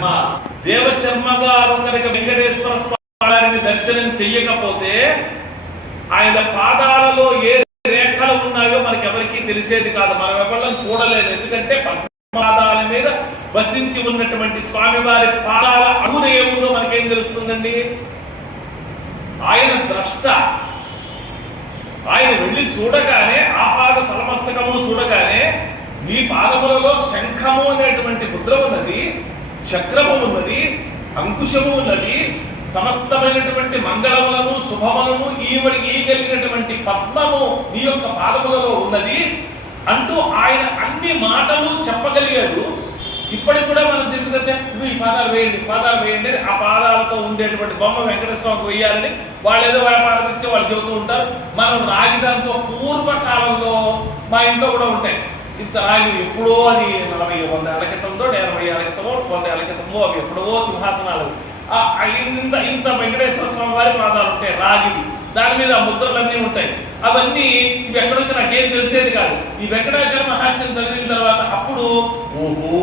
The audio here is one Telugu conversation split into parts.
మా దేవశర్మ గారు కనుక వెంకటేశ్వర స్వామిని దర్శనం చెయ్యకపోతే ఆయన పాదాలలో ఏ రేఖలు ఉన్నాయో మనకి ఎవరికీ తెలిసేది కాదు. మనం ఎవరిని చూడలేదు. ఎందుకంటే పాదాల మీద వసించి ఉన్నటువంటి స్వామివారి పాదాల అడుగున ఏముందో మనకేం తెలుస్తుందండి? ఆయన ద్రష్ట. ఆయన వెళ్ళి చూడగానే ఆ పాద తలమస్తకము చూడగానే నీ పాదములలో శంఖము అనేటువంటి ముద్ర ఉన్నది. చక్రము ఉన్నది అంకుశము ఉన్నది సమస్తమైనటువంటి మంగళములను శుభములను ఈవడి ఈగలిగినటువంటి పద్మము నీ యొక్క పాదములలో ఉన్నది. అంటూ ఆయన అన్ని మాటలు చెప్పగలిగాడు. ఇప్పటికి కూడా మనం తిరుగుతుంటే నువ్వు ఈ పాదాలు వేయండి పాదాలు వేయండి ఆ పాదాలతో ఉండేటువంటి బొమ్మ వెంకటేశ్వరకి వేయాలని వాళ్ళు ఏదో వ్యాపారం ఇచ్చి వాళ్ళు చెబుతూ ఉంటారు. మనం రాగి దాంతో పూర్వకాలంలో మా ఇంట్లో కూడా ఉంటాయి. ఇంత ఆయన ఎప్పుడో అది నలభై వంద ఏళ్ళ క్రితంతో ఎనభై ఏళ్ళ క్రితమో వంద ఏళ్ళ క్రితమో అవి ఎప్పుడో సింహాసనాలు. ఆ ఇంత ఇంత వెంకటేశ్వర స్వామి వారి పాదాలు ఉంటాయి రాగివి. దాని మీద ఆ ముద్రలన్నీ ఉంటాయి. అవన్నీ ఇవి ఎక్కడొచ్చి నాకేం తెలిసేది కాదు. ఈ వెంకటాచల మహాత్యం చదివిన తర్వాత అప్పుడు ఓహో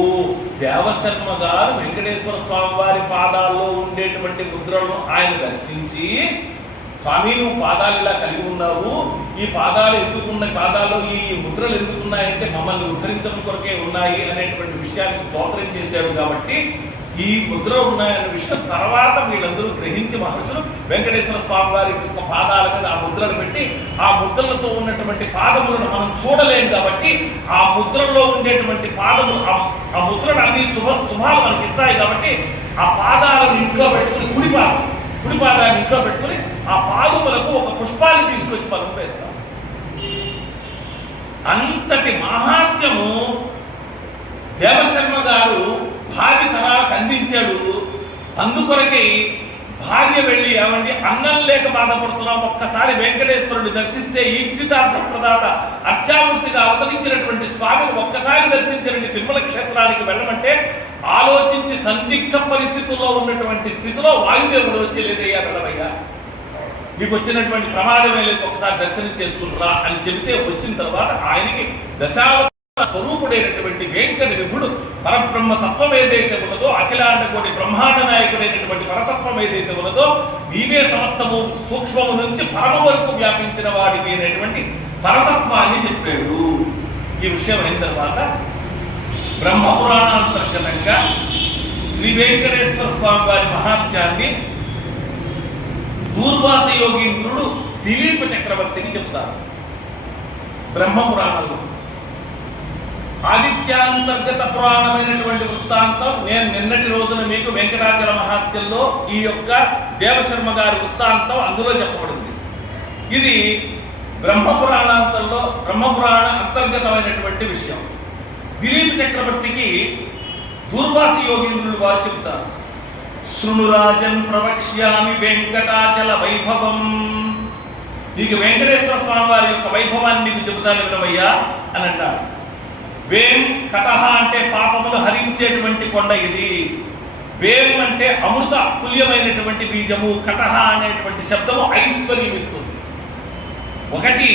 దేవశర్మ గారు వెంకటేశ్వర స్వామి వారి పాదాల్లో ఉండేటువంటి ముద్రలను ఆయన దర్శించి స్వామి నువ్వు పాదాలు ఇలా కలిగి ఉన్నావు. ఈ పాదాలు ఎందుకున్న పాదాల్లో ఈ ముద్రలు ఎందుకున్నాయంటే మమ్మల్ని ఉద్ధరించడం కొరకే ఉన్నాయి అనేటువంటి విషయాన్ని స్తోత్రం చేశాడు కాబట్టి ఈ ముద్ర ఉన్నాయన్న విషయం తర్వాత వీళ్ళందరూ గ్రహించి మహర్షులు వెంకటేశ్వర స్వామి వారి యొక్క పాదాల మీద ఆ ముద్రలు పెట్టి ఆ ముద్రలతో ఉన్నటువంటి పాదములను మనం చూడలేం కాబట్టి ఆ ముద్రలో ఉండేటువంటి పాదము ఆ- ఆ ముద్రలు అన్ని శుభ శుభాలు మనకి ఇస్తాయి కాబట్టి ఆ పాదాలను ఇంట్లో పెట్టుకుని కుడి పాదం కుడి పాదాన్ని ఇంట్లో పెట్టుకుని ఆ పాదములకు ఒక పుష్పాన్ని తీసుకొచ్చి మనం వేస్తాం. అంతటి మహాత్యము దేవశర్మ గారు భార్య తరాలకు అందించాడు. అందుకొరకై భార్య వెళ్ళి ఏమండి అన్నం లేక బాధపడుతున్నాం ఒక్కసారి వెంకటేశ్వరుడు దర్శిస్తే ఈప్సితార్థ ప్రదాత అర్చామూర్తిగా అవతరించినటువంటి స్వామిని ఒక్కసారి దర్శించండి తిరుమల క్షేత్రానికి వెళ్ళమంటే ఆలోచించి సందిగ్ధ పరిస్థితుల్లో ఉన్నటువంటి స్థితిలో వాయుదేవుడు వచ్చి లేదయ్యా వెళ్ళవయ్యా. మీకు వచ్చినటువంటి ప్రమాదమే లేదు ఒకసారి దర్శనం చేసుకుంటారా అని చెబితే వచ్చిన తర్వాత ఆయనకి దశావతార స్వరూపుడైనటువంటి వెంకట విభుడు పరబ్రహ్మ తత్వం ఏదైతే ఉన్నదో అఖిలాండ కోటి బ్రహ్మాండ నాయకుడైనటువంటి పరతత్వం ఏదైతే ఉన్నదో నీవే సమస్తము సూక్ష్మము నుంచి పరమ వరకు వ్యాపించిన వాడికి అనేటువంటి పరతత్వాన్ని చెప్పాడు. ఈ విషయం అయిన తర్వాత బ్రహ్మ పురాణాంతర్గతంగా శ్రీ వెంకటేశ్వర స్వామి వారి మహాత్యాన్ని దూర్వాస యోగీంద్రుడు దిలీప చక్రవర్తికి చెప్తారు. బ్రహ్మ పురాణాలు ఆదిత్యాంతర్గత పురాణమైనటువంటి వృత్తాంతం నేను నిన్నటి రోజున మీకు వెంకటాచల మహాత్యంలో ఈ యొక్క దేవశర్మ గారి వృత్తాంతం అందులో చెప్పబడింది. ఇది బ్రహ్మ పురాణాంతంలో బ్రహ్మ అంతర్గతమైనటువంటి విషయం. దిలీప్ చక్రవర్తికి దూర్వాసి యోగీంద్రుడు వారు చెబుతారు శృణురాజన్ ప్రవక్ష్యామి వెంకటాచల వైభవం. నీకు వెంకటేశ్వర స్వామి వారి యొక్క వైభవాన్ని నీకు చెబుతాను వినమయ్యా అని అంటారు వేం కటహ అంటే పాపములు హరించేటువంటి కొండ ఇది. వేం అంటే అమృత తుల్యమైనటువంటి బీజము. కటహ అనేటువంటి శబ్దము ఐశ్వర్యం ఇస్తుంది. ఒకటి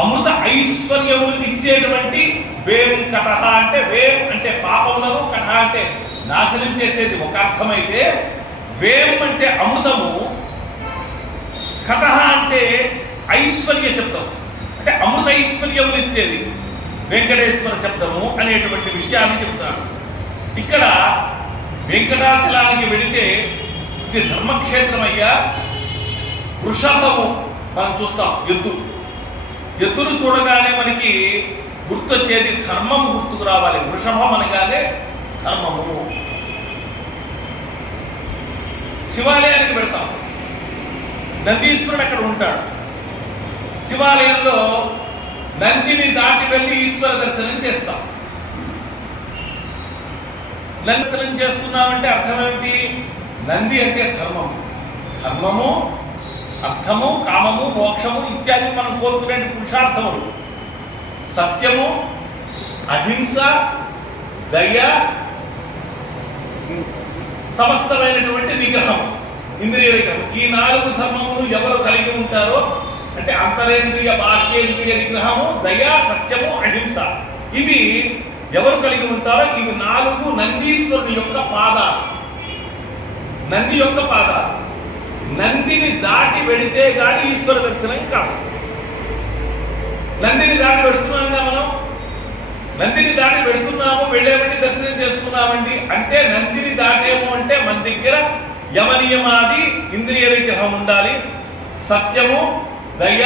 అమృత ఐశ్వర్యములు ఇచ్చేటువంటి వేం కటహ అంటే వేం అంటే పాపములను కటహ అంటే నాశనం చేసేది ఒక అర్థమైతే వేం అంటే అమృతము కథ అంటే ఐశ్వర్య శబ్దం. అంటే అమృత ఐశ్వర్యములు ఇచ్చేది వెంకటేశ్వర శబ్దము అనేటువంటి విషయాన్ని చెప్తాడు ఇక్కడ వెంకటాచలానికి వెళితే ఇది ధర్మక్షేత్రం అయ్యా వృషభము మనం చూస్తాం ఎద్దు. ఎద్దును చూడగానే మనకి గుర్తొచ్చేది ధర్మం గుర్తుకు రావాలి వృషభం అనగానే ధర్మము. శివాలయానికి పెడతాం నందీశ్వరుడు అక్కడ ఉంటాడు. శివాలయంలో నందిని దాటి వెళ్ళి ఈశ్వర దర్శనం చేస్తాం. దర్శనం చేస్తున్నామంటే అర్థం ఏమిటి? నంది అంటే కర్మము ధర్మము అర్థము కామము మోక్షము ఇత్యాది మనం కోరుకునే పురుషార్థములు. సత్యము అహింస దయ సమస్తమైనటువంటి నిగ్రహం ఇంద్రియ నిగ్రహం ఈ నాలుగు ధర్మములు ఎవరు కలిగి ఉంటారో అంటే అంతరేంద్రియ బాహ్యేంద్రియ నిగ్రహము దయ సత్యము అహింస. ఇవి ఎవరు కలిగి ఉంటారో ఇవి నాలుగు నందీశ్వరుని యొక్క పాదాలు. నంది యొక్క పాదాలు. నందిని దాటి వెడితే గాని ఈశ్వర దర్శనం కాదు. నందిని దాటి పెడుతున్నాం మనం. నందిని దాటి పెడుతున్నాము వెళ్ళేమండి దర్శనం చేసుకున్నామండి. అంటే నందిని దాటేము అంటే మన దగ్గర యమనియమాది ఇంద్రియ విగ్రహం ఉండాలి. సత్యము దయ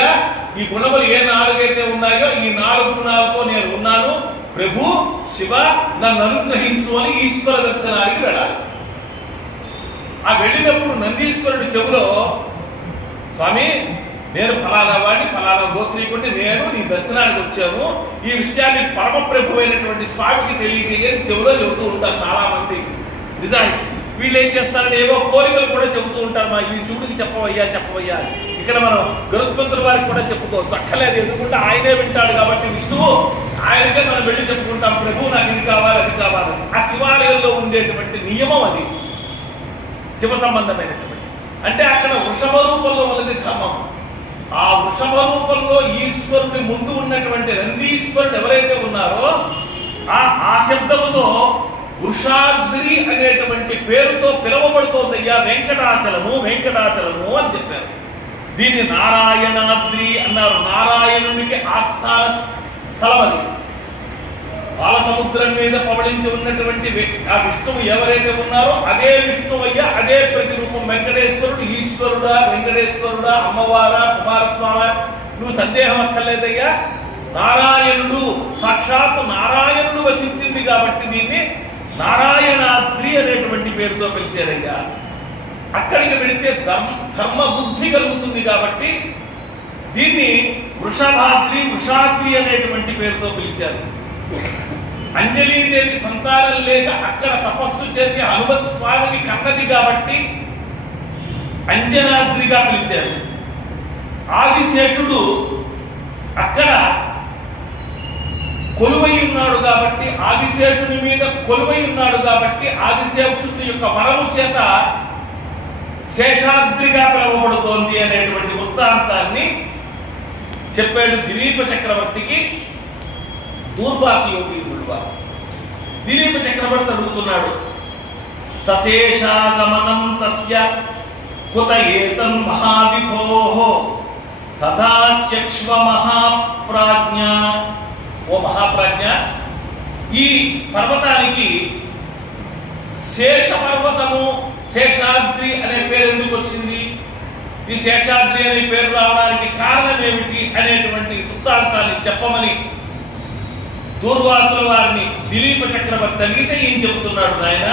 ఈ గుణములు ఏ నాలుగైతే ఉన్నాయో ఈ నాలుగు గుణాలతో నేను ఉన్నాను. ప్రభు శివ నన్ను అనుగ్రహించు అని ఈశ్వర దర్శనానికి వెళ్ళాలి. ఆ వెళ్ళినప్పుడు నందీశ్వరుడి చెవులో స్వామి నేను ఫలానా వాడిని ఫలానా గోత్రీకుంటే నేను నీ దర్శనానికి వచ్చాను ఈ విషయాన్ని పరమ ప్రభు అయినటువంటి స్వామికి తెలియజేయని చెవులో చెబుతూ ఉంటారు చాలా మంది నిజానికి వీళ్ళు ఏం చేస్తారని ఏవో కోరికలు కూడా చెబుతూ ఉంటారు. మా ఈ శివుడికి చెప్పవయ్యా చెప్పవయ్యా ఇక్కడ మనం గరుత్మంతుల వారికి కూడా చెప్పుకోవచ్చు. అక్కర్లేదు ఎందుకంటే ఆయనే వింటాడు కాబట్టి విష్ణువు ఆయనకే మనం వెళ్ళి చెప్పుకుంటాం. ప్రభు నాకు ఇది కావాలి అది కావాలి. ఆ శివాలయంలో ఉండేటువంటి నియమం అది. శివ సంబంధమైనటువంటి. అంటే అక్కడ వృషభ రూపంలో ఉన్నది ధర్మం. ఆ వృషభ రూపంలో ఈశ్వరుడి ముందు ఉన్నటువంటి నందీశ్వరుడు ఎవరైతే ఉన్నారో ఆ ఆ శబ్దముతో వృషాద్రి అనేటువంటి పేరుతో పిలువబడుతోందయ్యా వెంకటాచలము వెంకటాచలము అని చెప్పారు. దీన్ని నారాయణాద్రి అన్నారు. నారాయణునికి ఆస్థాన స్థలం అది బాల సముద్రం మీద పవళించి ఉన్నటువంటి ఆ విష్ణువు ఎవరైతే ఉన్నారో అదే విష్ణువయ్య అదే ప్రతిరూపం. వెంకటేశ్వరుడు ఈశ్వరుడా వెంకటేశ్వరుడా అమ్మవారా కుమారస్వామి. నువ్వు సందేహం అక్కర్లేదయ్యా. నారాయణుడు సాక్షాత్ నారాయణుడు వసించింది కాబట్టి దీన్ని నారాయణాద్రి అనేటువంటి పేరుతో పిలిచారయ్యా. అక్కడికి వెళితే ధర్మ ధర్మ బుద్ధి కలుగుతుంది కాబట్టి దీన్ని వృషభాద్రి వృషాద్రి అనేటువంటి పేరుతో పిలిచారు. అంజలీదేవి సంతానం లేక అక్కడ తపస్సు చేసి హనుమత్ స్వామిని కన్నది కాబట్టి అంజనాద్రిగా పిలిచారు. ఆదిశేషుడు అక్కడ కొలువై ఉన్నాడు కాబట్టి ఆదిశేషుని మీద కొలువై ఉన్నాడు కాబట్టి ఆదిశేషుని యొక్క వరము చేత శేషాద్రిగా పిలువబడుతోంది అనేటువంటి వృత్తాంతాన్ని చెప్పాడు దిలీప చక్రవర్తికి. దూర్వాసి యోగీంద్రుడు వారు దిలీప చక్రవర్తి అడుగుతున్నాడు సశేషాగమనం తస్య కుత ఏతం మహావిభోః తథా మహాప్రాజ్ఞ. ఓ మహాప్రాజ్ఞ ఈ పర్వతానికి శేష పర్వతము శేషాద్రి అనే పేరు ఎందుకు వచ్చింది? ఈ శేషాద్రి అనే పేరు రావడానికి కారణం ఏమిటి అనేటువంటి వృత్తాంతాన్ని చెప్పమని దూర్వాసుల వారిని దిలీప చక్రవర్తి అడిగితే ఏం చెబుతున్నాడు నాయన?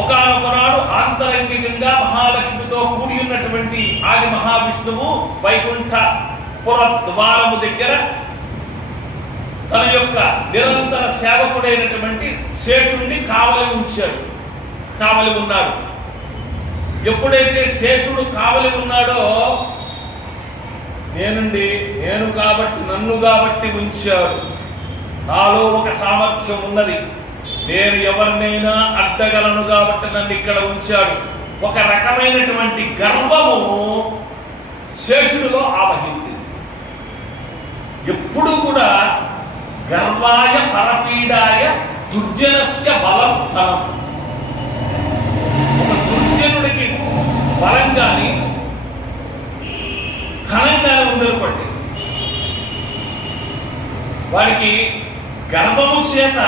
ఒకనొకనాడు ఆంతరంగికంగా మహాలక్ష్మితో కూడి ఉన్నటువంటి ఆది మహావిష్ణువు వైకుంఠ పుర ద్వారము దగ్గర తన యొక్క నిరంతర సేవకుడైనటువంటి శేషుణ్ణి కావలి ఉంచాడు. కావలి ఉన్నాడు. ఎప్పుడైతే శేషుడు కావలి ఉన్నాడో నేనుండి నేను కాబట్టి నన్ను కాబట్టి ఉంచాడు. నాలో ఒక సామర్థ్యం ఉన్నది. నేను ఎవరినైనా అడ్డగలను కాబట్టి నన్ను ఇక్కడ ఉంచాడు. ఒక రకమైనటువంటి గర్వము శేషుడిలో ఆవహించింది. ఎప్పుడు కూడా గర్వాయ పరపీడాయ దుర్జనస్య బలం ధనం. ఒక దుర్జనుడికి బలం కానీ ధనం కానీ ఉందనుకోండి వాడికి గర్భము చేత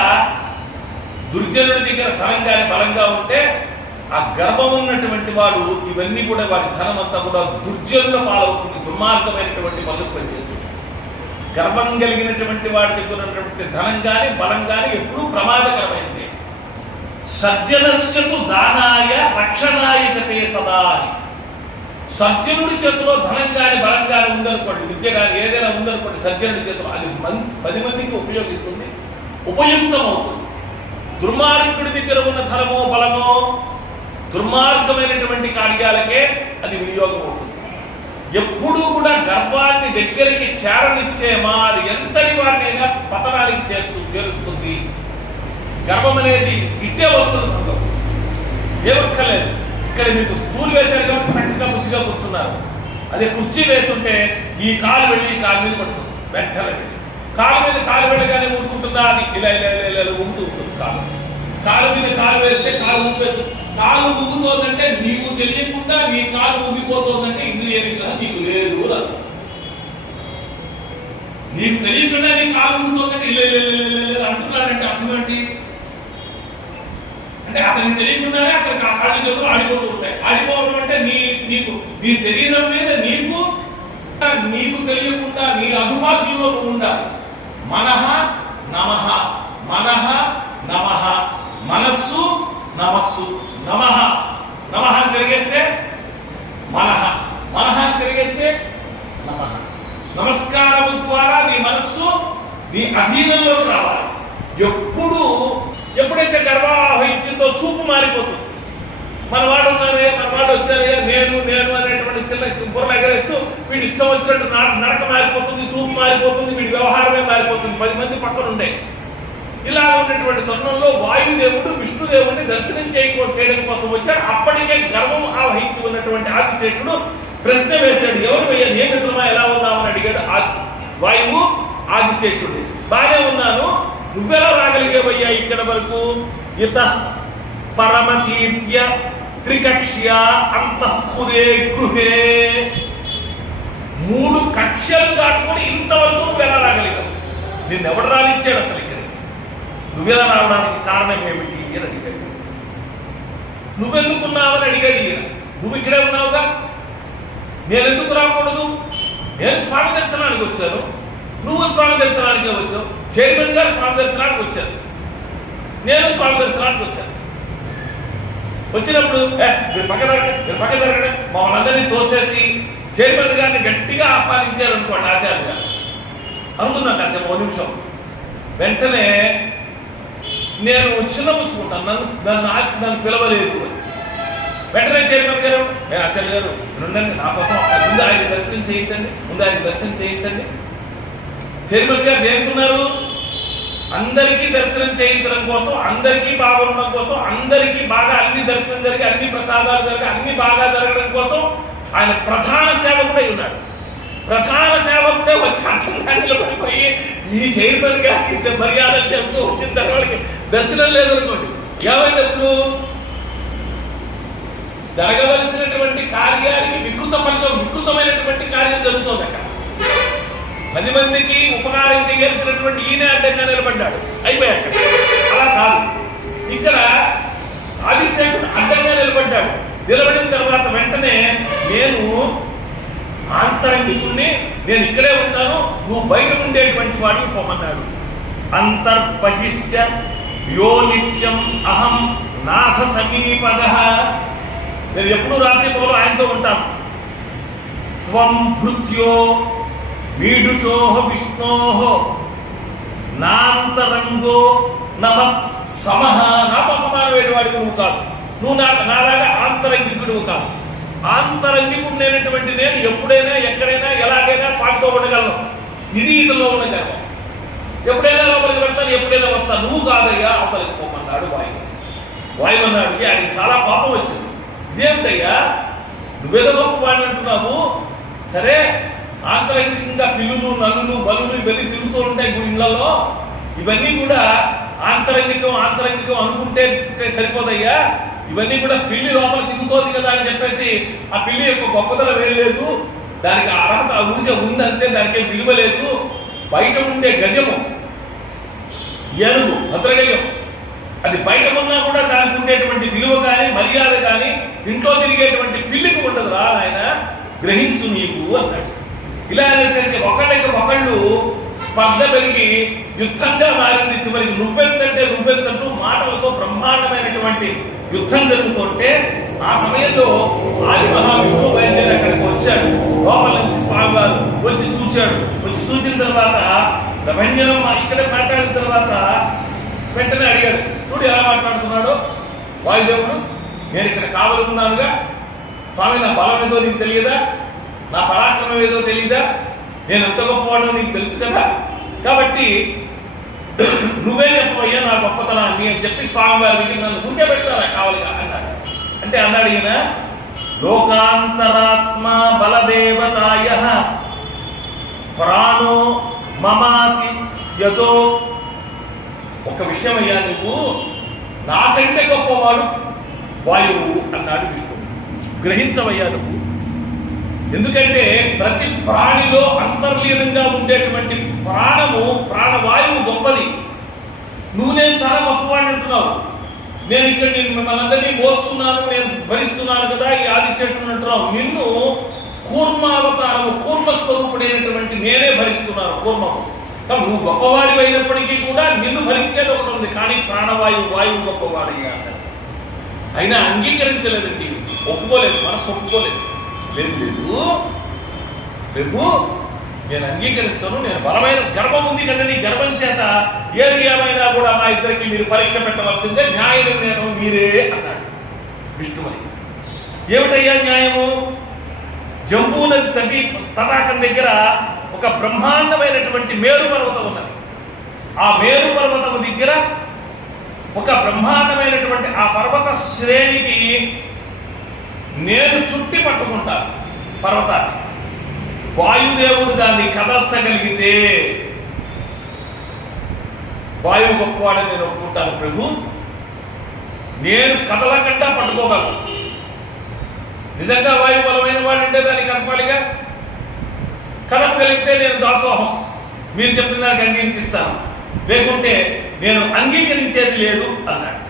దుర్జనుడి దగ్గర ధనం కానీ బలంగా ఉంటే ఆ గర్భం ఉన్నటువంటి వాడు ఇవన్నీ కూడా వాడి ధనం అంతా కూడా దుర్జనుల పాలవుతుంది దుర్మార్గమైనటువంటి పనులు పనిచేస్తుంది గర్వం కలిగినటువంటి వాడి దగ్గర ఉన్నటువంటి ధనం కానీ బలం కానీ ఎప్పుడూ ప్రమాదకరమైంది. సజ్జనశ్చతు దానాయ రక్షణాయ చతే సదా అని. సజ్జనుడి చేతిలో ధనం కానీ బలం కానీ ఉందనుకోండి విద్య కానీ ఏదైనా ఉందనుకోండి సజ్జనుడి చేతిలో అది మంచి పది మందికి ఉపయోగిస్తుంది ఉపయుక్తం అవుతుంది దుర్మార్గుడి దగ్గర ఉన్న ధనమో బలమో దుర్మార్గమైనటువంటి కార్యాలకే అది వినియోగం అవుతుంది ఎప్పుడూ కూడా గర్వాన్ని దగ్గరికి చేరనిచ్చేమా అది ఎంతటి వాడినైనా పతనానికి చేస్తూ చేరుస్తుంది. గర్వం అనేది ఇట్టే వస్తుంది. మనలో ఏమక్కర్లేదు. ఇక్కడ మీకు స్టూల్ వేశారు కాబట్టి చక్కగా బుద్ధిగా కూర్చున్నారు. అదే కుర్చీ వేసుంటే ఈ కాలు వెళ్ళి ఈ కాలు మీద పడుతుంది. వెంటనే వెళ్ళి. కాలు మీద కాలు వెళ్ళగానే ఊరుకుంటుందా అని ఇలా ఇలా ఇలా ఇలా ఊగుతూ ఉంటుంది కాలు. కాలు మీద కాలు వేస్తే కాలు ఊపేస్తుంది కాలు ఊగుతోందంటే నీకు తెలియకుండా నీ కాలు ఊగిపోతోందంటే ఇంద్రియ నిగ్రహం నీకు లేదు అని నీకు తెలియకుండా నీ కాలు ఊగుతోందంటే ఇలా ఇలా ఇలా ఇలా ఇలా అంటున్నాడంటే అర్థం ఏంటి? అంటే అతనికి తెలియకుండానే అతనికి ఆ కాళ్ళు చేతులు ఆడిపోతూ ఉంటాయి. ఆడిపోవడం అంటే నీ నీకు నీ శరీరం మీద నీకు నీకు తెలియకుండా నీ అదుమార్గంలో నువ్వు ఉండాలి. మనహ నమః మనహ నమః మనస్సు నమస్సు నమః. నమః అని తిరిగేస్తే మనహ మనహ అని తిరిగేస్తే నమః. నమస్కారము ద్వారా నీ మనస్సు నీ అధీనంలోకి రావాలి. ఎప్పుడు ఎప్పుడైతే గర్భావహించిందో చూపు మారిపోతుంది. మన వాడు ఉన్నారే మన వాడు వచ్చారే నేను నేను అనేటువంటి చిన్న బుర్రలు ఎగరేస్తూ వీడి ఇష్టం వచ్చినట్టు నా- నడక మారిపోతుంది చూపు మారిపోతుంది వీడి వ్యవహారమే మారిపోతుంది. పది మంది పక్కన ఉండే. ఇలా ఉన్నటువంటి తరుణంలో వాయుదేవుడు విష్ణుదేవుడిని దర్శనం చేయకో చేయడం కోసం వచ్చాడు. అప్పటికే గర్వం ఆవహించి ఉన్నటువంటి ఆదిశేషుడు ప్రశ్న వేశాడు ఎవరు వెయ్య నేను ఎలా ఉన్నామని అడిగాడు వాయువు ఆదిశేషుడు. బాగా ఉన్నాను. నువ్వెలా రాగలిగేవయ్యా ఇక్కడ వరకు? ఇత పరమతీర్థ్య త్రికక్ష్య అంతఃపురే గృహే. మూడు కక్ష్యలు దాటుకొని ఇంతవరకు నువ్వు ఎలా రాగలిగావు? నిన్నెవడు రానిచ్చాడు అసలు ఇక్కడికి? నువ్వెలా రావడానికి కారణం ఏమిటి అని అడిగాడు. నువ్వెందుకున్నావని అడిగాడు ఈయన. నువ్వు ఇక్కడే ఉన్నావుగా? నేను ఎందుకు రాకూడదు? నేను స్వామి దర్శనానికి వచ్చాను. నువ్వు స్వామి దర్శనానికి వచ్చావు. చైర్మన్ గారు స్వామి దర్శనానికి వచ్చారు. నేను స్వామి దర్శనానికి వచ్చాను. వచ్చినప్పుడు మీరు పక్క జరగడం మీరు పక్క జరగండి. మమ్మల్ని అందరినీ తోసేసి చైర్మన్ గారిని గట్టిగా ఆహ్వానించారు అనుకోండి ఆచార్య గారు. అనుకుందాం కాసేపు ఒక నిమిషం. వెంటనే నేను చిన్నపుచ్చుకుంటాను నన్ను నన్ను ఆశ నన్ను పిలవలేదు వెంటనే చైర్మన్ గారు ఆచార్య గారు ఉండండి నా కోసం ముందు ఆయన దర్శనం చేయించండి ముందు ఆయన దర్శనం చేయించండి చైర్మన్ గారు దేనికున్నారు? అందరికీ దర్శనం చేయించడం కోసం అందరికీ బాగుండడం కోసం అందరికీ బాగా అన్ని దర్శనం జరిగి అన్ని ప్రసాదాలు జరిగి అన్ని బాగా జరగడం కోసం ఆయన ప్రధాన సేవకుడే ఉన్నాడు. ప్రధాన సేవకుడే వచ్చి అర్థంగా నిలబడిపోయి ఈ చైర్మన్ గారికి మర్యాదలు చేస్తూ వచ్చిన తర్వాత దర్శనం లేదనుకోండి. ఏమైనప్పుడు జరగవలసినటువంటి కార్యానికి వికృత ఫలితం వికృతమైనటువంటి కార్యం జరుగుతుంది అక్కడ. పది మందికి ఉపకారం చేయాల్సినటువంటి ఈయన అడ్డంగా నిలబడ్డాడు. అయిపోయాడు అక్కడ. అలా కాదు. ఇక్కడ ఆదిశేషుడు అడ్డంగా నిలబడ్డాడు. నిలబడిన తర్వాత వెంటనే నేను ఆంతరంగికుణ్ణి నేను ఇక్కడే ఉంటాను నువ్వు బయట ఉండేటువంటి వాడిని పోమన్నాడు. అంతర్బహిశ్చ యో నిత్యం అహం నాథ సమీపద నేను ఎప్పుడు రాత్రి పోలో ఆయనతో ఉంటాను. త్వం భృత్యో మీడుషోహ విష్ణోహ నాంతరంగో నమ సమహ నాతో సమానమైన వాడికి నువ్వు కాదు. నువ్వు నా నాలాగా ఆంతరంగికుడు కాదు. ఆంతరంగికుడు లేనటువంటి నేను ఎప్పుడైనా ఎక్కడైనా ఎలాగైనా స్వామితో ఉండగలను. ఇది ఇతలో ఉన్న గర్వం ఎప్పుడైనా లోపలికి వెళ్తాను ఎప్పుడైనా వస్తాను. నువ్వు కాదయ్యా అవతలికి పోమన్నాడు వాయు వాయు అన్నాడు ఆయనకి చాలా కోపం వచ్చింది. ఇదేమిటయ్యా? నువ్వేదో గొప్ప వాడిని అంటున్నావు. సరే ఆంతరంగికంగా పిల్లులు నలులు బలులు ఇవన్నీ తిరుగుతూ ఉంటాయి ఇళ్ళలో ఇవన్నీ కూడా ఆంతరంగికం ఆంతరంగికం అనుకుంటే సరిపోదయ్యా ఇవన్నీ కూడా పిల్లి లోపల తిరుగుతోంది కదా అని చెప్పేసి ఆ పిల్లి యొక్క గొప్పదనం వేయలేదు దానికి అర్హత ఊరికే ఉందంటే దానికి ఏం విలువ లేదు. బయట ఉండే గజము ఏనుగు భద్రగజం అది బయట ఉన్నా కూడా దానికి ఉండేటువంటి విలువ కానీ మర్యాద కానీ ఇంట్లో తిరిగేటువంటి పిల్లికి ఉండదు రా నాయన. గ్రహించు నీకు అన్నాడు. ఇలా అనేసరికి ఒకళ్ళకి ఒకళ్ళు స్పర్ధ పెరిగి యుద్ధంగా మారింది చివరికి నువ్వెంతంటే నువ్వెంతంటూ మాటలతో బ్రహ్మాండమైనటువంటి యుద్ధం జరుగుతుంటే ఆ సమయంలో ఆది మహావిష్ణువు బయలుదేరి అక్కడికి వచ్చాడు. లోపల నుంచి స్వామివారు వచ్చి చూశాడు వచ్చి చూసిన తర్వాత ప్రభంజనం ఇక్కడే మాట్లాడిన తర్వాత వెంటనే అడిగాడు చూడు ఎలా మాట్లాడుతున్నాడు? వాయుదేవుడు నేను ఇక్కడ కావాలనుకున్నానుగా స్వామి నా బలం ఏదో నీకు తెలియదా? నా పరాక్రమం ఏదో తెలియదా నేను ఎంత గొప్పవాడో నీకు తెలుసు కదా? కాబట్టి నువ్వే చెప్పవయ్యా నా గొప్పతనాన్ని అని చెప్పి స్వామివారి దగ్గర నన్ను ఊరికే పెడతారా కావాలి అన్నాడు. అంటే అన్నాడు ఈయన లోకాంతరాత్మ బలదేవతాయ ప్రాణో మమాసి యతో. ఒక విషయం అయ్యా నువ్వు నాకంటే గొప్పవాడు వాయువు అన్నాడు విష్ణువు. గ్రహించవయ్యా నువ్వు. ఎందుకంటే ప్రతి ప్రాణిలో అంతర్లీనంగా ఉండేటువంటి ప్రాణము ప్రాణవాయువు గొప్పది. నువ్వు నేను చాలా గొప్పవాడిని అంటున్నావు. నేను ఇక్కడ నేను మనందరినీ మోస్తున్నాను నేను భరిస్తున్నాను కదా ఈ ఆదిశేషుడు అంటున్నావు. నిన్ను కూర్మావతారము కూర్మ స్వరూపుడైనటువంటి నేనే భరిస్తున్నాను కూర్మము. కాబట్టి నువ్వు గొప్పవాడి అయినప్పటికీ కూడా నిన్ను భరించేది ఒకటి ఉంది కానీ ప్రాణవాయువు వాయువు గొప్పవాడయ్యా అయినా అంగీకరించలేదండి. ఒప్పుకోలేదు మనసు ఒప్పుకోలేదు. లేదు లేదు. రేపు నేను అంగీకరించను నేను బలమైన గర్భం ఉంది కదా నీ గర్భం చేత ఏది ఏమైనా కూడా మా ఇద్దరికి మీరు పరీక్ష పెట్టవలసిందే న్యాయ నిర్ణయం మీరే అన్నాడు. విష్ణుమని ఏమిటయ్యా న్యాయము? జంబూలకు తగ్గి తటాకం దగ్గర ఒక బ్రహ్మాండమైనటువంటి మేరు పర్వతం ఉన్నది. ఆ మేరు పర్వతం దగ్గర ఒక బ్రహ్మాండమైనటువంటి ఆ పర్వత శ్రేణికి నేను చుట్టి పట్టుకుంటాను పర్వతాన్ని. వాయుదేవుడు దాన్ని కదల్చగలిగితే వాయువు గొప్పవాడని నేను ఒప్పుకుంటాను ప్రభు. నేను కదలకుండా పట్టుకోగలను. నిజంగా వాయు బలమైన వాడంటే దాన్ని కదపాలిగా కదపగలిగితే నేను దాసోహం. మీరు చెప్పిన దానికి అంగీకరిస్తాను. లేకుంటే నేను అంగీకరించేది లేదు అన్నాడు.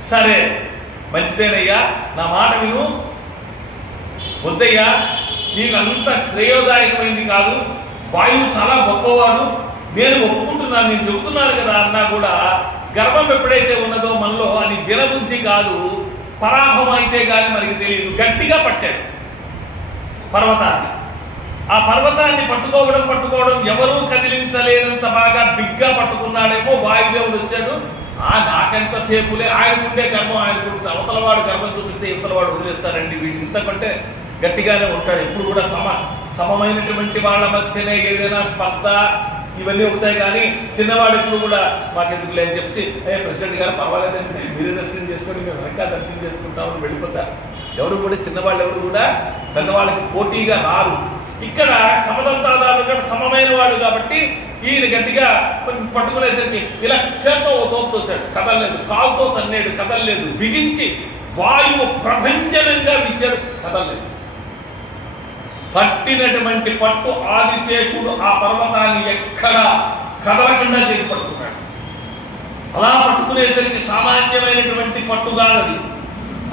సరే. మంచిదేనయ్యా. నా మాట విను. వద్దయ్యా నీకు అంత శ్రేయోదాయకమైంది కాదు. వాయువు చాలా గొప్పవాడు. నేను ఒప్పుకుంటున్నాను నేను చెబుతున్నాను కదా అన్నా కూడా గర్భం ఎప్పుడైతే ఉన్నదో మనలో అది వినబుద్ధి కాదు పరాభవం అయితే కానీ మనకి తెలియదు. గట్టిగా పట్టాడు పర్వతాన్ని. ఆ పర్వతాన్ని పట్టుకోవడం పట్టుకోవడం ఎవరూ కదిలించలేనంత బాగా బిగ్గా పట్టుకున్నాడేమో వాయుదేవుడు వచ్చాడు. నాకెంతసేపులే ఆయన ఉండే గర్భం ఆయన ఉంటుంది అవతల వాడు చూపిస్తే ఇవతల వాడు వదిలేస్తారండి వీడు ఇంతకంటే గట్టిగానే ఉంటాడు. ఎప్పుడు కూడా సమ సమమైనటువంటి వాళ్ళ మధ్యనే ఏదైనా స్పర్ధ ఇవన్నీ ఉంటాయి కానీ చిన్నవాడు ఎప్పుడు కూడా మాకెందుకు లేని చెప్పి ఏ ప్రెసిడెంట్ గారు పర్వాలేదండి. మీరే దర్శనం చేసుకొని మేము ఇంకా దర్శనం చేసుకుంటామని వెళ్ళిపోతారు ఎవరు కూడా చిన్నవాళ్ళు ఎవరు కూడా పెద్దవాళ్ళకి పోటీగా రారు. ఇక్కడ సమదంతాదారులు సమమైన వాళ్ళు కాబట్టి ఈయన గట్టిగా కొంచెం పట్టుకునేసరికి ఇలా చేత్తో ఓ తోపు తోసాడు కదలలేదు. కాలుతో తన్నాడు కదలలేదు. బిగించి వాయువు ప్రభంజనంగా విచ్చాడు కదలలేదు. పట్టినటువంటి పట్టు ఆదిశేషుడు ఆ పర్వతాన్ని ఎక్కడ కదలకుండా చేసి పట్టుకున్నాడు. అలా పట్టుకునేసరికి సామాన్యమైనటువంటి పట్టు కాదది.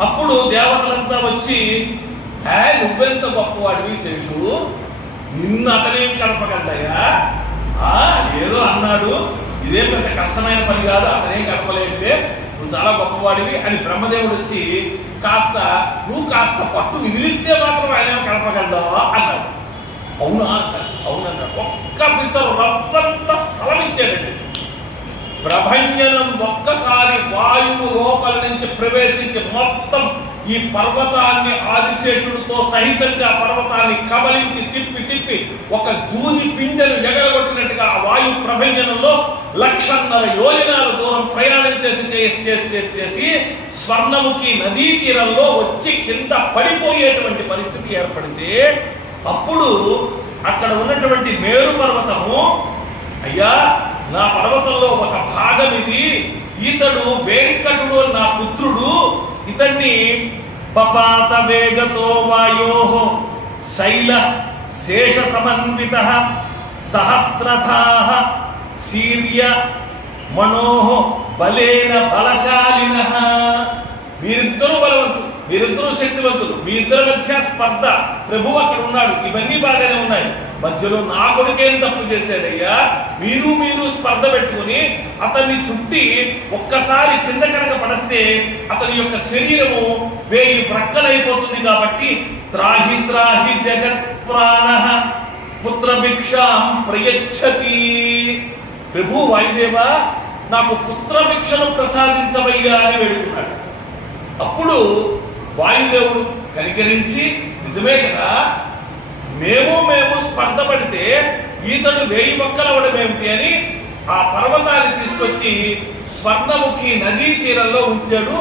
అప్పుడు దేవతలంతా వచ్చి హే నువ్వెంత గొప్పవాడివి శేషు? నిన్ను అతనేం కలపగలయ్యా ఏదో అన్నాడు. ఇదేం పెద్ద కష్టమైన పని కాదు అతనేం కలపలేదే నువ్వు చాలా గొప్పవాడివి అని బ్రహ్మదేవుడు వచ్చి కాస్త నువ్వు కాస్త పట్టు విదిలిస్తే మాత్రం ఆయన ఏం కలపగలడా అన్నాడు. అవునా? అన్నాడు. అవునన్నాడు. ఒక్క పిసరు రవ్వంత స్థలం ఇచ్చాడండి ప్రభంజనం ఒక్కసారి వాయువు లోపల నుంచి ప్రవేశించి మొత్తం ఈ పర్వతాన్ని ఆదిశేషుడితో సహితంగా పర్వతాన్ని కబలించి తిప్పి తిప్పి ఒక దూది పింజను ఎగరగొట్టినట్టుగా ఆ వాయు ప్రభంజనంలో లక్షన్నర యోజనాల దూరం ప్రయాణం చేసి చేసి చేసి చేసి చేసి స్వర్ణముఖి నదీ తీరంలో వచ్చి కింద పడిపోయేటువంటి పరిస్థితి ఏర్పడితే అప్పుడు అక్కడ ఉన్నటువంటి మేరు పర్వతము అయ్యా నా పర్వతంలో ఒక భాగం ఇది ఇతడు వెంకటుడు నా పుత్రుడు ఇతన్ని పపాత వేగతో వాయో శైల శేష సమన్విత సహస్రథా శీర్య మనోహ బలేన బలశాలిన మీరిద్దరూ బలవంతులు మీరిద్దరూ శక్తివంతులు మీ ఇద్దరి మధ్య స్పర్ధ ప్రభు అక్కడ ఉన్నాడు ఇవన్నీ బాగానే ఉన్నాయి. మధ్యలో నా కొడుకేం తప్పు చేశాడయ్యా? మీరు మీరు స్పర్ధ పెట్టుకుని అతన్ని చుట్టి ఒక్కసారి కింద కనుక పడస్తే అతని యొక్క శరీరము వేయి ప్రక్కలైపోతుంది కాబట్టి త్రాహి త్రాహి జగత్ ప్రాణ పుత్రభిక్షాం ప్రయచ్చతి. ప్రభు వాయుదేవా నాకు పుత్రభిక్షను ప్రసాదించవయ్యా అని వేడుకున్నాడు. అప్పుడు వాయుదేవుడు కనికరించి నిజమే కదా మేము మేము స్పర్ధ పడితే ఈతడు వేయి మొక్కలవడం ఏమిటి అని ఆ పర్వతాన్ని తీసుకొచ్చి స్వర్ణముఖి నదీ తీరంలో ఉంచాడు.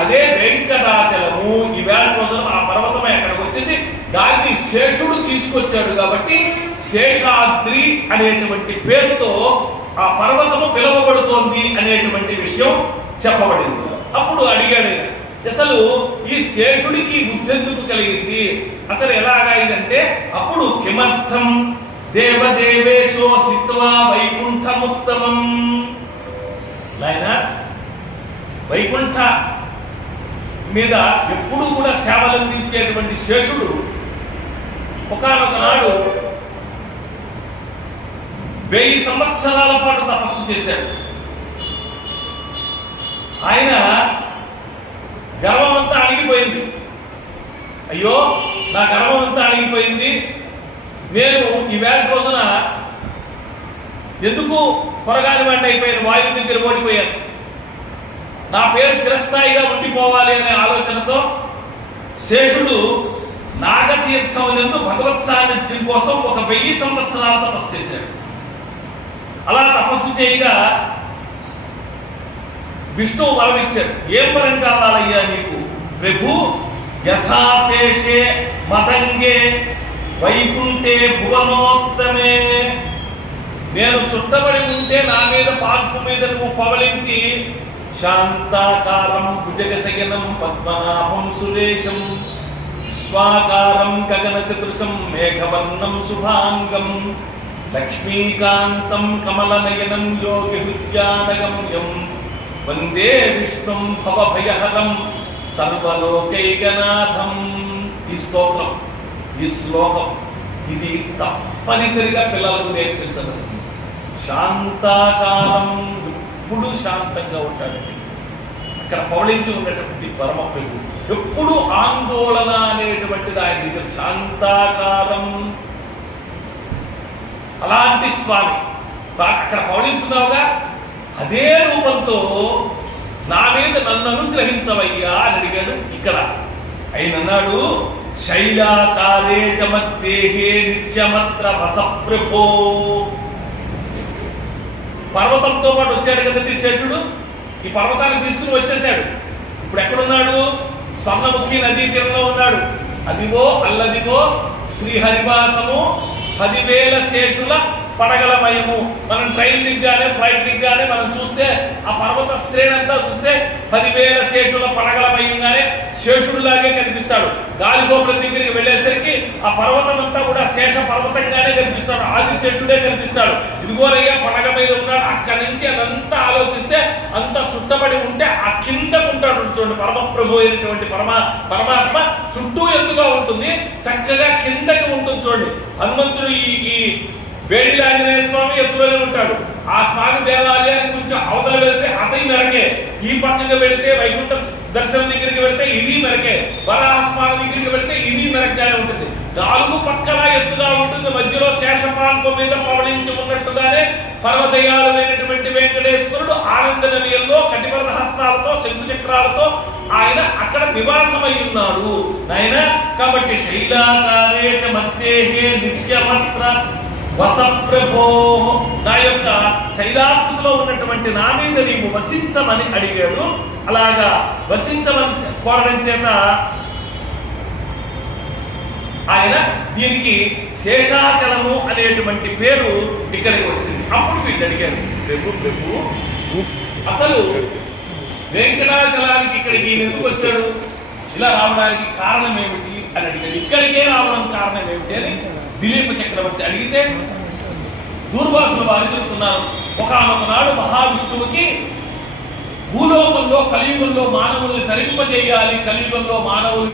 అదే వెంకటాచలము. ఈ వేళ రోజున ఆ పర్వతమే అక్కడికి వచ్చింది. దాన్ని శేషుడు తీసుకొచ్చాడు కాబట్టి శేషాద్రి అనేటువంటి పేరుతో ఆ పర్వతము పిలువబడుతోంది అనేటువంటి విషయం చెప్పబడింది. అప్పుడు అడిగాడు అసలు ఈ శేషుడికి బుద్ధెందుకు కలిగింది? అసలు ఎలాగా ఇదంటే అప్పుడు కిమర్థం దేవదేవేశో హిత్వా వైకుంఠముత్తమం. నాయన వైకుంఠ మీద ఎప్పుడూ కూడా సేవలందించేటువంటి శేషుడు ఒకనొక నాడు వెయ్యి సంవత్సరాల పాటు తపస్సు చేశాడు. ఆయన గర్వమంతా అంతా అణిగిపోయింది. అయ్యో నా గర్వం అంతా అణిగిపోయింది నేను ఈవేళ రోజున ఎందుకు త్వరగాని వెంట అయిపోయిన? వాయువు దగ్గర ఓడిపోయాను. నా పేరు చిరస్థాయిగా ఉండిపోవాలి అనే ఆలోచనతో శేషుడు నాగతీర్థమునందు భగవత్ సాన్నిధ్యం కోసం ఒక వెయ్యి సంవత్సరాల తపస్సు చేశాడు. అలా తపస్సు చేయగా విష్ణువు వరం ఇచ్చాడు ఏం వరం కావాలయ్యా నీకు? ప్రభు యథాశేషే మదంగే వైకుంఠే భువనోత్తమే. నేను చుట్టబడి ఉంటే నా మీద పాల్పు మీద నువ్వు పవలించి శాంతాకారం భుజగశయనం పద్మనాభం సురేశం విశ్వాకారం గగన సదృశం మేఘవర్ణం శుభాంగం లక్ష్మీకాంతం కమలనయనం యోగి విద్యానగమ్యం వందే విష్ణుం భవభయహరం. సర్వలోకైకనాథం. ఈ స్తోత్రం ఈ శ్లోకం ఇది తప్పనిసరిగా పిల్లలకు నేర్పించవలసింది. శాంతాకారం ఎప్పుడు శాంతంగా ఉంటాడండి అక్కడ పవళించి ఉన్నటువంటి పరమ ప్రభు ఎప్పుడు ఆందోళన అనేటువంటిది ఆయన దగ్గర శాంతాకారం అలాంటి స్వామి. అక్కడ పవళించున్నావుగా అదే రూపంతో నా మీద నన్ను అనుగ్రహించవయ్యా అని అడిగాడు ఇక్కడ. ఆయన అన్నాడు శైలాకారే చమత్తేహే నిత్యమత్ర వసప్రభో. పర్వతంతో పాటు వచ్చాడు కదండి శేషుడు ఈ పర్వతాన్ని తీసుకుని వచ్చేసాడు ఇప్పుడు ఎక్కడున్నాడు? స్వర్ణముఖి నదీ తీరంలో ఉన్నాడు. అదిగో అల్లదిగో శ్రీహరివాసము పదివేల శేషుల పడగలమయము. మనం ట్రైన్ దిగ్గానే ఫ్లైట్ దిగ్గానే మనం చూస్తే ఆ పర్వత శ్రేణి అంతా చూస్తే పదివేల శేషుల పడగలమయంగానే శేషుడులాగే కనిపిస్తాడు. గాలిగోపురం దగ్గరికి వెళ్ళేసరికి ఆ పర్వతం అంతా కూడా శేష పర్వతంగానే కనిపిస్తాడు. ఆదిశేషుడే కనిపిస్తాడు. ఇదిగోనయ్యా పడగ మీద ఉన్నాడు. అక్కడి నుంచి అదంతా ఆలోచిస్తే అంత చుట్టబడి ఉంటే ఆ కిందకు ఉంటాడు చూడండి పరమప్రభు అయినటువంటి పరమ పరమాత్మ చుట్టూ ఎత్తుగా ఉంటుంది. చక్కగా కిందకి ఉంటుంది చూడండి. హనుమంతుడు ఈ ఈ ఆంజనేయ స్వామి ఎత్తులోనే ఉంటాడు. ఆ స్వామి దేవాలయానికి కొంచెం అవతల వెళ్తే అతని మెరకే. ఈ పక్కకి వెళితే వైకుంఠ దర్శనం దగ్గరికి వెళితే ఇది మెరకే. వరాహ స్వామి దగ్గరికి వెళితే ఇది మెరకగానే ఉంటుంది. నాలుగు పక్కల ఎత్తుగా ఉంటుంది. మధ్యలో శేషపాలకు మీద పవళించి ఉన్నట్టుగానే పర్వదయాలైనటువంటి వెంకటేశ్వరుడు ఆనంద నిలయంలో కటిపద హస్తాలతో శంకు చక్రాలతో ఆయన అక్కడ నివాసమై ఉన్నాడు. నాయన కాబట్టి శైలాకారే మధ్యేహే నిత్యమత్ర వసప్రభో. నా యొక్క శైలాకృతిలో ఉన్నటువంటి నా మీద నీవు వసించమని అడిగాడు. అలాగా వసించమని కోరడం చేత ఆయన దీనికి శేషాచలము అనేటువంటి పేరు ఇక్కడికి వచ్చింది. అప్పుడు వీళ్ళు అడిగారు ప్రభు ప్రభు అసలు వెంకటాచలానికి ఇక్కడికి ఈయన ఎందుకు వచ్చాడు? ఇలా రావడానికి కారణం ఏమిటి? అని అడిగాడు. ఇక్కడికే రావడం కారణం ఏమిటి? అని దిలీప చక్రవర్తి అడిగితే దూర్వాసులు వారు చెబుతున్నారు ఒకనొక నాడు మహావిష్ణువుకి భూలోకంలో కలియుగంలో మానవుల్ని తరింపజేయాలి కలియుగంలో మానవులు